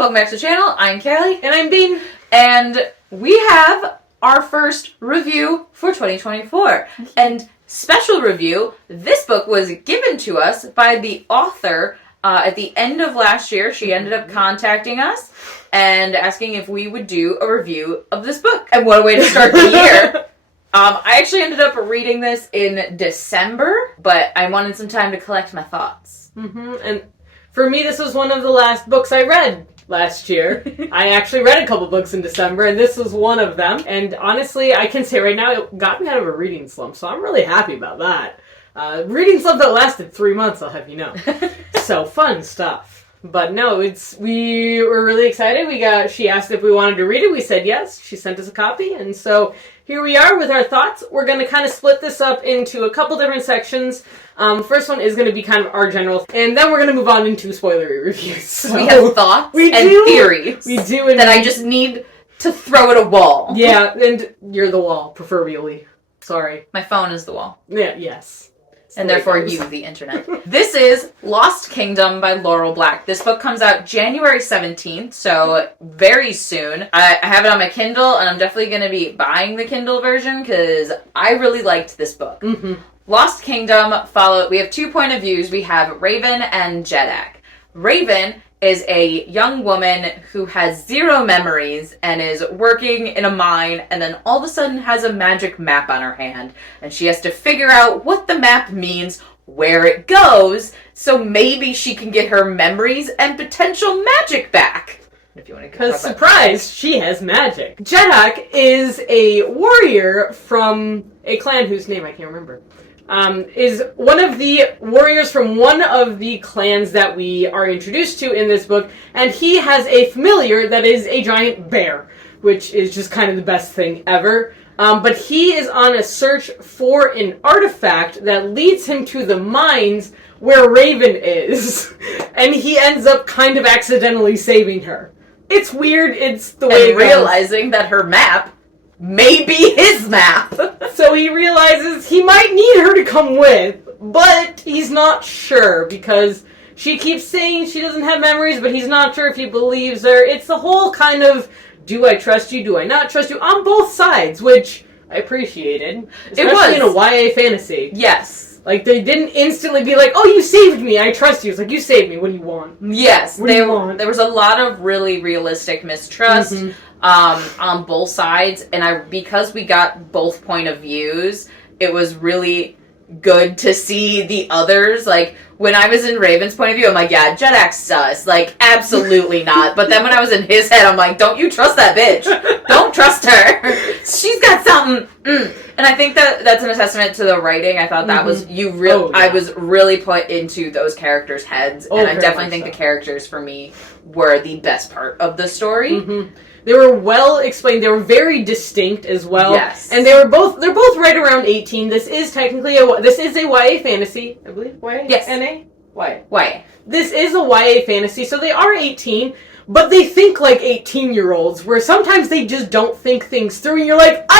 welcome back to the channel. I'm Callie. And I'm Bean. And we have our first review for 2024. And special review, this book was given to us by the author at the end of last year. She ended up contacting us and asking if we would do a review of this book. And what a way to start the year. I actually ended up reading this in December, but I wanted some time to collect my thoughts. And for me, this was one of the last books I read last year. I actually read a couple books in December, and this was one of them. And honestly, I can say right now, it got me out of a reading slump, so I'm really happy about that. Reading slump that lasted 3 months, I'll have you know. So, fun stuff. But no, we were really excited. She asked if we wanted to read it. We said yes. She sent us a copy, and so here we are with our thoughts. We're going to kind of split this up into a couple different sections. First one is going to be kind of our general, and then we're going to move on into spoilery reviews. So we have thoughts and theories. We do, and that I just need to throw at a wall. Yeah, and you're the wall, proverbially. Sorry. My phone is the wall. Yeah, yes. And therefore you, the internet. This is Lost Kingdom by Laurel Black. This book comes out January 17th, so very soon. I have it on my Kindle, and I'm definitely going to be buying the Kindle version because I really liked this book. Lost Kingdom we have 2 point of views. We have Raven and Jeddak. Raven is a young woman who has 0 memories and is working in a mine, and then all of a sudden has a magic map on her hand, and she has to figure out what the map means, where it goes, so maybe she can get her memories and potential magic back. If you want to, because surprise, she has magic. Jeddak is a warrior from a clan whose name I can't remember. Is one of the warriors from one of the clans that we are introduced to in this book, and he has a familiar that is a giant bear, which is just kind of the best thing ever. But he is on a search for an artifact that leads him to the mines where Raven is, and he ends up kind of accidentally saving her. It's weird, it's the way it goes. Realizing that her map may be his map. So he realizes he might need her to come with, but he's not sure because she keeps saying she doesn't have memories, but he's not sure if he believes her. It's the whole kind of, do I trust you, do I not trust you, on both sides, which I appreciated. Especially in a YA fantasy. Yes. Like, they didn't instantly be like, oh, you saved me, I trust you. It's like, you saved me, what do you want? Yes. What do you want? There was a lot of really realistic mistrust on both sides, and because we got both point of views, it was really good to see the others. Like, when I was in Raven's point of view, I'm like, yeah, Jeddak's sus. Like, absolutely not. But then when I was in his head, I'm like, don't you trust that bitch. Don't trust her. She's got something. And I think that's an testament to the writing. I thought that was, I was really put into those characters' heads. And I definitely think the characters, for me, were the best part of the story. They were well explained. They were very distinct as well. Yes. And they're both right around 18. This is technically a YA fantasy, I believe. YA? Yes. NA? YA. YA. This is a YA fantasy, so they are 18, but they think like 18-year-olds, where sometimes they just don't think things through, and you're like,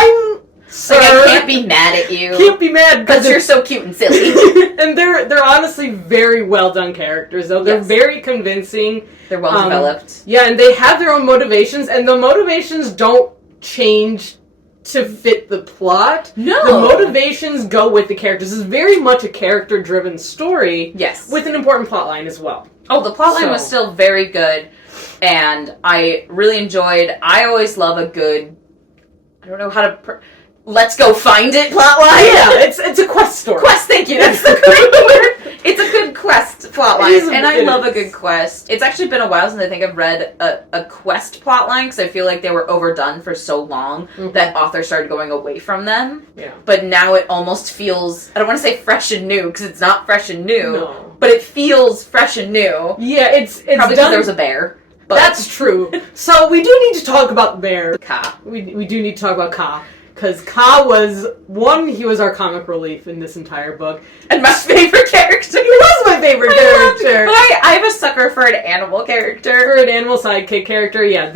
sir, like, I can't be mad at you. Can't be mad because you're so cute and silly. And they're honestly very well done characters, though. They're very convincing. They're well developed. Yeah, and they have their own motivations, and the motivations don't change to fit the plot. No. The motivations go with the characters. It's very much a character-driven story. Yes. With an important plot line as well. Oh, the plot line was still very good, and I really enjoyed. I always love a good, I don't know how to... let's go find it plotline. Yeah, it's a quest story. Quest, thank you. That's the correct word. It's a good quest plotline, and I love a good quest. It's actually been a while since I think I've read a quest plotline, because I feel like they were overdone for so long that authors started going away from them. Yeah. But now it almost feels, I don't want to say fresh and new, because it's not fresh and new, no. But it feels fresh and new. Yeah, it's probably because there was a bear. But that's true. So we do need to talk about the bear. Ka. We do need to talk about Ka. Because Ka was, he was our comic relief in this entire book. And my favorite character. He was my favorite character. I have a sucker for an animal character. For an animal sidekick character, yeah.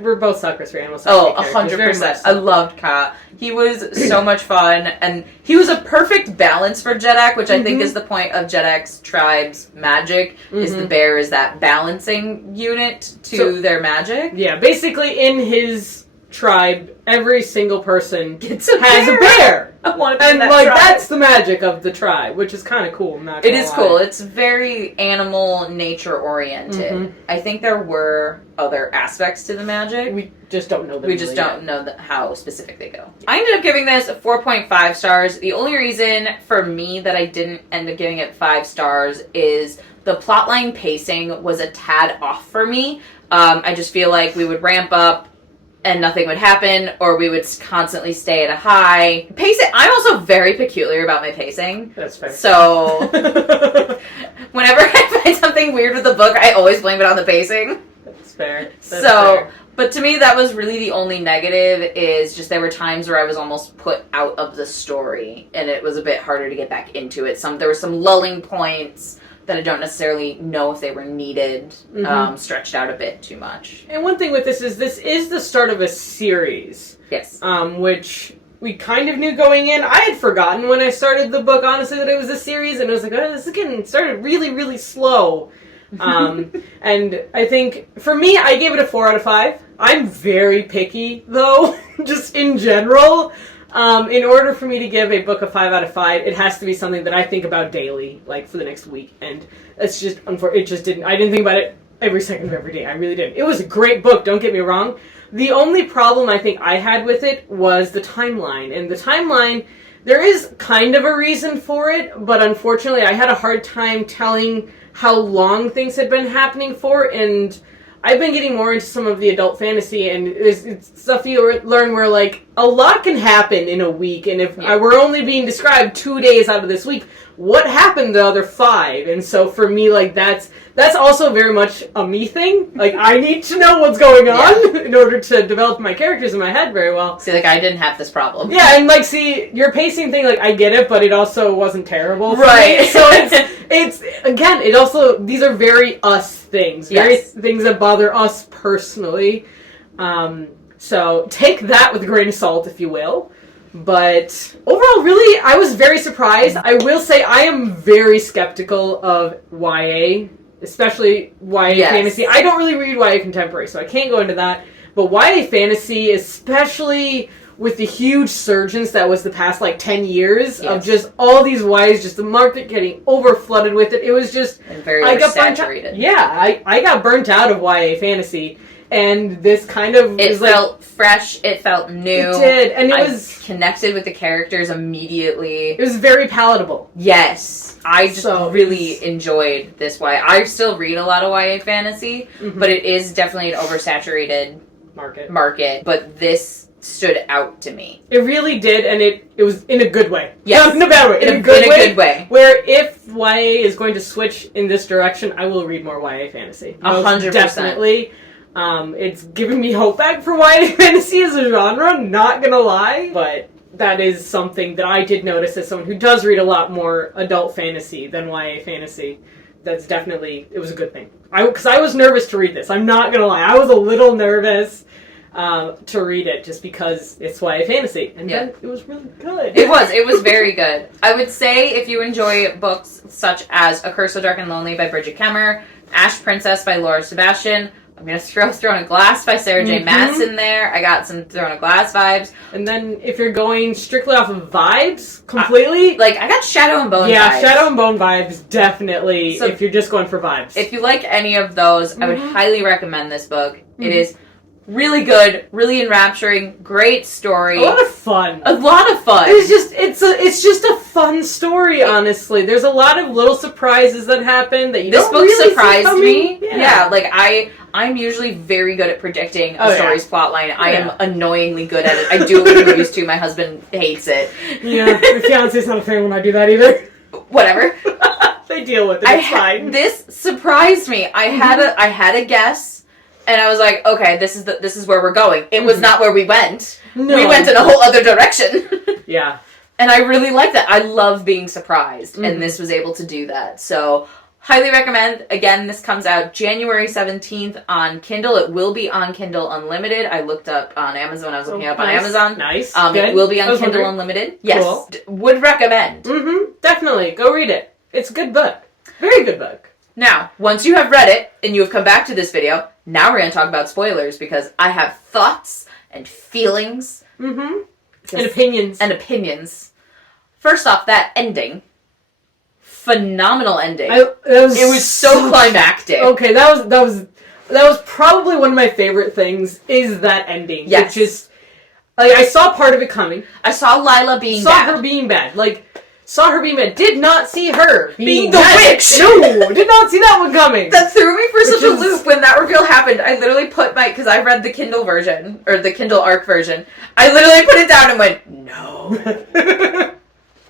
We're both suckers for animal sidekick characters. 100%. I loved Kat. He was so much fun, and he was a perfect balance for Jedak, which I think is the point of Jedak's tribe's magic, is the bear is that balancing unit to their magic. Yeah, basically in his tribe, every single person has a bear. I want to be and that like tribe. that's the magic of the tribe, which is kind of cool. I'm not It gonna is lie. cool. It's very animal nature oriented. I think there were other aspects to the magic. We just don't know them. We just don't know how specific they go. I ended up giving this 4.5 stars. The only reason for me that I didn't end up giving it 5 stars is the plotline pacing was a tad off for me. I just feel like we would ramp up and nothing would happen, or we would constantly stay at a high pacing. I'm also very peculiar about my pacing. That's fair. So whenever I find something weird with the book, I always blame it on the pacing. That's fair. But to me, that was really the only negative, is just there were times where I was almost put out of the story, and it was a bit harder to get back into it. There were some lulling points that I don't necessarily know if they were needed, stretched out a bit too much. And one thing with this is the start of a series. Yes. Which we kind of knew going in. I had forgotten when I started the book, honestly, that it was a series, and I was like, oh, this is getting started really, really slow. And I think, for me, I gave it a 4 out of 5. I'm very picky, though, just in general. In order for me to give a book a 5 out of 5, it has to be something that I think about daily, like for the next week. And it's just, I didn't think about it every second of every day. I really didn't. It was a great book, don't get me wrong. The only problem I think I had with it was the timeline. And the timeline, there is kind of a reason for it, but unfortunately I had a hard time telling how long things had been happening for, and I've been getting more into some of the adult fantasy, and it's stuff you learn where, like, a lot can happen in a week, and if I were only being described 2 days out of this week, what happened the other 5? And so for me, like, that's also very much a me thing. Like, I need to know what's going on in order to develop my characters in my head very well. See, like, I didn't have this problem. Yeah, and, like, see, your pacing thing, like, I get it, but it also wasn't terrible for right. me. So it's again, it also, these are very us things. Very things that bother us personally. So take that with a grain of salt, if you will. But overall, really, I was very surprised. I will say I am very skeptical of YA, especially YA fantasy. I don't really read YA contemporary, so I can't go into that. But YA fantasy, especially with the huge surgence that was the past, like, 10 years of just all these YAs, just the market getting over-flooded with it. It was just... And very oversaturated. I got burnt out of YA fantasy. And this kind of... It felt fresh. It felt new. It did. And I was connected with the characters immediately. It was very palatable. Yes. I just really enjoyed this YA. I still read a lot of YA fantasy, but it is definitely an oversaturated market. But this stood out to me. It really did, and it was in a good way. Yes. Not in a bad way. In a good way. Where if YA is going to switch in this direction, I will read more YA fantasy. 100%. Definitely. It's given me hope back for YA fantasy as a genre, not gonna lie. But that is something that I did notice as someone who does read a lot more adult fantasy than YA fantasy. That's definitely, it was a good thing. Because I was nervous to read this. I'm not gonna lie. I was a little nervous to read it just because it's YA fantasy. And then it was really good. It was very good. I would say if you enjoy books such as A Curse so Dark and Lonely by Bridget Kemmer, Ash Princess by Laura Sebastian, I'm going to throw Throne of Glass by Sarah J. Maas in there. I got some Throne of Glass vibes. And then if you're going strictly off of vibes, completely... I got Shadow and Bone vibes. Yeah, Shadow and Bone vibes, definitely, so if you're just going for vibes. If you like any of those, I would highly recommend this book. It is really good, really enrapturing, great story. A lot of fun. It's just a fun story, honestly. There's a lot of little surprises that happen that you don't really This book surprised me. Yeah, I'm usually very good at predicting a story's plotline. I am annoyingly good at it. I do it with movies too. My husband hates it. Yeah, my fiance's not a fan when I do that either. Whatever. They deal with it. It's fine. This surprised me. I had a guess, and I was like, okay, this is where we're going. It was not where we went. No. We went in a whole other direction. Yeah. And I really like that. I love being surprised, and this was able to do that. So Highly recommend. Again, this comes out January 17th on Kindle. It will be on Kindle Unlimited. I looked up on Amazon. I was looking up on Amazon. Nice. It will be on Kindle Unlimited. Yes. Cool. Would recommend. Mm-hmm. Definitely. Go read it. It's a good book. Very good book. Now, once you have read it and you have come back to this video, now we're going to talk about spoilers because I have thoughts and feelings. Mm-hmm. And opinions. And opinions. First off, that ending. Phenomenal ending. It was so climactic. Okay, that was probably one of my favorite things is that ending. Yes. It just, like, I saw part of it coming. I saw Lila being bad. Saw her being bad. Saw her being bad. Did not see her being the bad. witch. No, did not see that one coming. That threw me for such a loop when that reveal happened. I literally put because I read the Kindle version, or the Kindle ARC version. I literally put it down and went, no.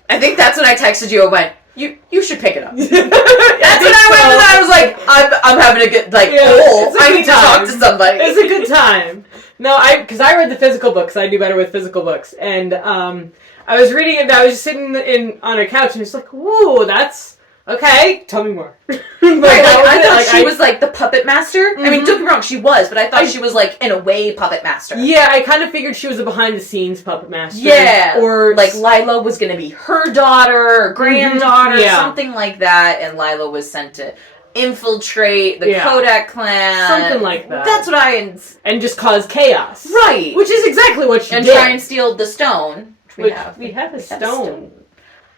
I think that's when I texted you and went, you should pick it up. That's when I went with that. I was like, I'm having a good, I need to talk to somebody. It's a good time. No, because I read the physical books. I do better with physical books. And I was reading it and I was just sitting on a couch and it's like, whoa, that's, okay, tell me more. I thought she was like the puppet master. Mm-hmm. I mean, don't get me wrong, she was, but I thought she was like, in a way, puppet master. Yeah, I kind of figured she was a behind-the-scenes puppet master. Yeah, or like Lila was going to be her daughter or granddaughter, something like that, and Lila was sent to infiltrate the Kodak clan. Something like that. That's what and just cause chaos. Right. Which is exactly what she did. And try and steal the stone. We have a stone.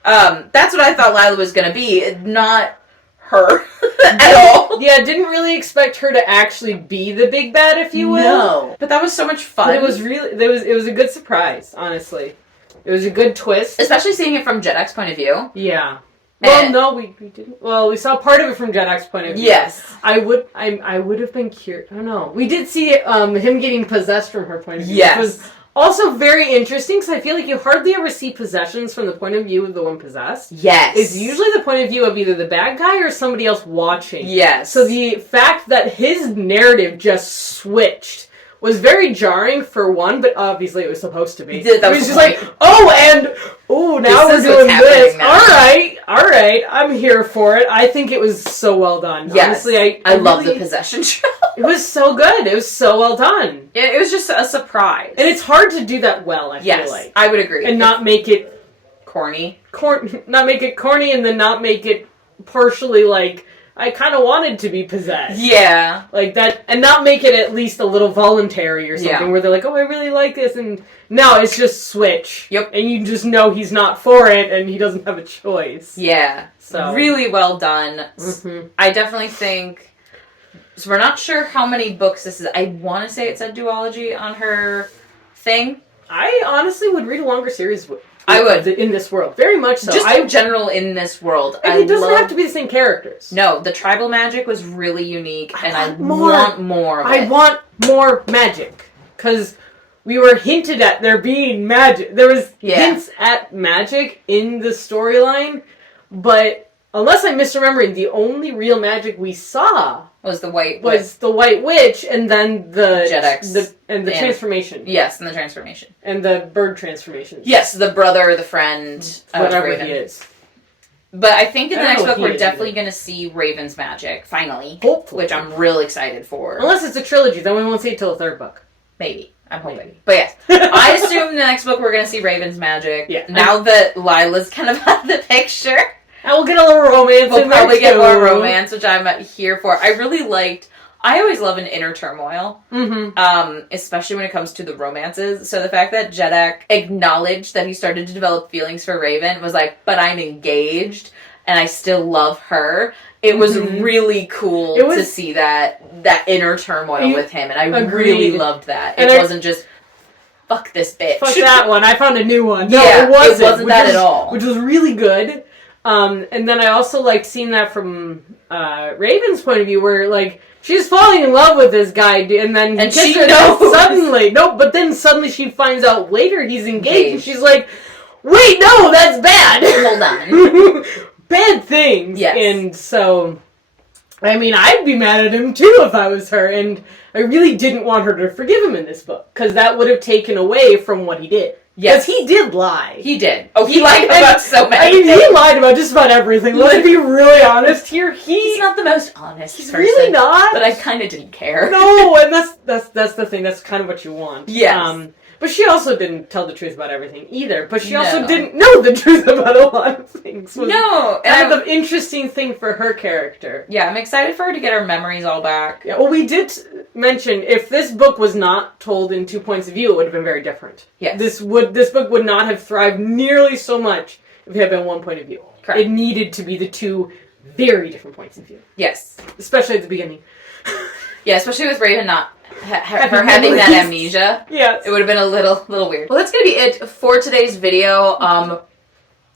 That's what I thought Lila was going to be, not her at all. Yeah, didn't really expect her to actually be the big bad, if you will. No, but that was so much fun. But it was a good surprise, honestly. It was a good twist, especially seeing it from Jedak's point of view. Yeah. Well, no, we didn't. Well, we saw part of it from Jedak's point of view. Yes. I would have been curious. I don't know. We did see him getting possessed from her point of view. Yes. Which was also very interesting, because I feel like you hardly ever see possessions from the point of view of the one possessed. Yes. It's usually the point of view of either the bad guy or somebody else watching. Yes. So the fact that his narrative just switched was very jarring for one, but obviously it was supposed to be. It was just like, now we're doing this. Now. All right, I'm here for it. I think it was so well done. Yes. Honestly, I love the possession show. It was so good. It was so well done. Yeah, it was just a surprise. And it's hard to do that well, I feel like. I would agree. And not make it corny. Not make it corny and then not make it partially like, I kind of wanted to be possessed. Yeah. Like that, and not make it at least a little voluntary or something where they're like, oh, I really like this. And no, it's just switch. Yep. And you just know he's not for it and he doesn't have a choice. Yeah. So really well done. Mm-hmm. I definitely think, so we're not sure how many books this is. I want to say it said duology on her thing. I honestly would read a longer series. I would. In this world. Very much so. Just in general in this world. And it doesn't have to be the same characters. No, the tribal magic was really unique, and I want more of it. I want more magic. Because we were hinted at there being magic. There was hints at magic in the storyline, but unless I'm misremembering, the only real magic we saw was the White Witch, and then the Jedaks. And the transformation. Yes, and the transformation. And the bird transformations. Yes, the brother, the friend, whatever he is. But I think in the next book we're definitely going to see Raven's magic, finally. Hopefully. Which I'm real excited for. Unless it's a trilogy, then we won't see it till the third book. Maybe. I'm hoping. Maybe. But yes, I assume the next book we're going to see Raven's magic. Yeah. Now that Lila's kind of out of the picture. And we'll get a little romance. We'll probably get more romance, which I'm here for. I always love an inner turmoil, especially when it comes to the romances. So the fact that Jedak acknowledged that he started to develop feelings for Raven was like, but I'm engaged and I still love her. It was really cool to see that inner turmoil with him, and I really loved that. It wasn't just, fuck this bitch. Fuck that one. I found a new one. No, it wasn't that at all. Which was really good. And then I also liked seeing that from Raven's point of view, where like she's falling in love with this guy, and then she knows but then suddenly she finds out later he's engaged, and she's like, wait, no, that's bad. Hold on. Bad things. Yes. And so, I mean, I'd be mad at him too if I was her, and I really didn't want her to forgive him in this book, because that would have taken away from what he did. Yes. Because he did lie. He did. Oh, he lied about so I many mean, things. he lied about just about everything. Let's be really honest here. He's not the most honest He's person. really not. But I kind of didn't care. No, and that's the thing. That's kind of what you want. Yes. But she also didn't tell the truth about everything either. But she also No. didn't know the truth about a lot of things. No. Kind of the interesting thing for her character. Yeah, I'm excited for her to get her memories all back. Yeah, well, we did mention if this book was not told in 2 points of view, it would have been very different. Yes. This book would not have thrived nearly so much if it had been 1 point of view. Correct. It needed to be the 2 very different points of view. Yes. Especially at the beginning. Yeah, especially with Raven not her having memories. that amnesia. Yes. It would have been a little weird. Well, that's gonna be it for today's video.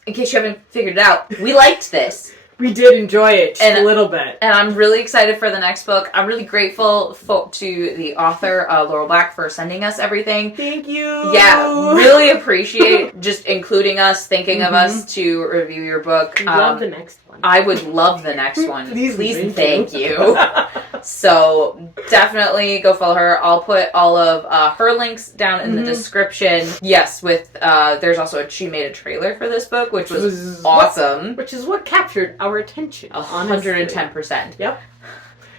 In case you haven't figured it out, we liked this. We did enjoy it just a little bit. And I'm really excited for the next book. I'm really grateful to the author, Laurel Black, for sending us everything. Thank you. Yeah, really appreciate just including us, thinking of us to review your book. Love the next one. I would love the next one. Please and thank you. So definitely go follow her. I'll put all of her links down in the description. Yes, with there's also she made a trailer for this book, which was awesome. Which is what captured our attention. 110%. Yep.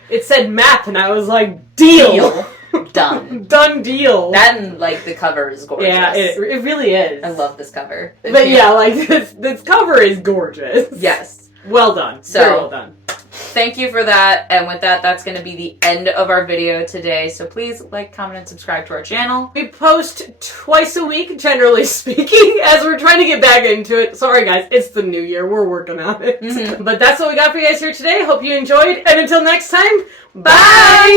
It said map, and I was like, deal. Done. Done deal. That and like the cover is gorgeous. Yeah, it really is. I love this cover. But yeah, like this cover is gorgeous. Yes. Well done. So, very well done. Thank you for that. And with that, that's going to be the end of our video today. So please like, comment, and subscribe to our channel. We post twice a week, generally speaking, as we're trying to get back into it. Sorry, guys. It's the new year. We're working on it. But that's what we got for you guys here today. Hope you enjoyed. And until next time, bye!